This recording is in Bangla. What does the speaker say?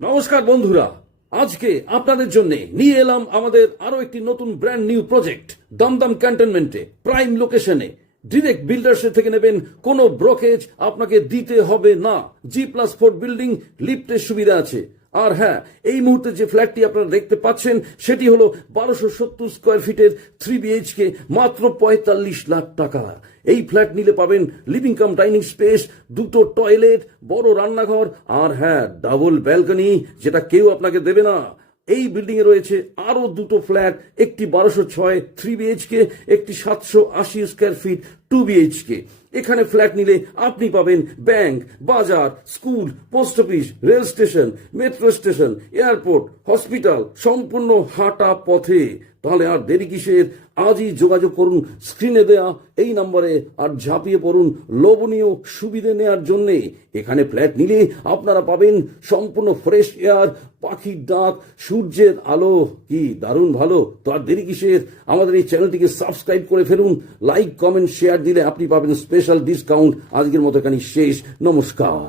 নমস্কার বন্ধুরা, আজকে আপনাদের জন্য নিয়ে এলাম আমাদের আরো একটি নতুন ব্র্যান্ড নিউ প্রজেক্ট দমদম ক্যান্টনমেন্টে প্রাইম লোকেশনে। ডিরেক্ট বিল্ডার্স থেকে নেবেন, কোনো ব্রোকেজ আপনাকে দিতে হবে না। G+4 বিল্ডিং, লিফটের সুবিধা আছে। আর হ্যাঁ, এই মুহূর্তে যে ফ্ল্যাটটি আপনারা দেখতে পাচ্ছেন সেটি হলো 1270 স্কোয়ার ফিটের 3 BHK, মাত্র 45 লাখ টাকা। এই ফ্ল্যাট নিলে পাবেন লিভিং কাম ডাইনিং স্পেস, দুটো টয়লেট, বড় রান্নাঘর, আর হ্যাঁ ডাবল ব্যালকনি, যেটা কেউ আপনাকে দেবে না। এই বিল্ডিং এ রয়েছে আরো দুটো ফ্ল্যাট, একটি 1206 3 BHK, একটি 780 স্কোয়ার ফিট 2 BHK। এখানে ফ্ল্যাট নিলে আপনি পাবেন ব্যাংক, বাজার, school, post office, rail station, metro station, airport, hospital, সম্পূর্ণ হাঁটা পথে। তাহলে আর দেরি কিসের? আজই যোগাযোগ করুন স্ক্রিনে দেয়া এই নম্বরে, আর ঝাঁপিয়ে পড়ুন লোভনীয় সুবিধে নেওয়ার জন্য। এখানে ফ্ল্যাট নিলে আপনারা পাবেন সম্পূর্ণ ফ্রেশ এয়ার, পাখির ডাক, সূর্যের আলো। কি দারুণ ভালো! তো আর দেরি কিসের? আমাদের এই চ্যানেলটিকে সাবস্ক্রাইব করে ফেলুন। লাইক, কমেন্ট, শেয়ার দিলে আপনি পাবেন স্পেশাল ডিসকাউন্ট। আজকের মতো এখানে শেষ। নমস্কার।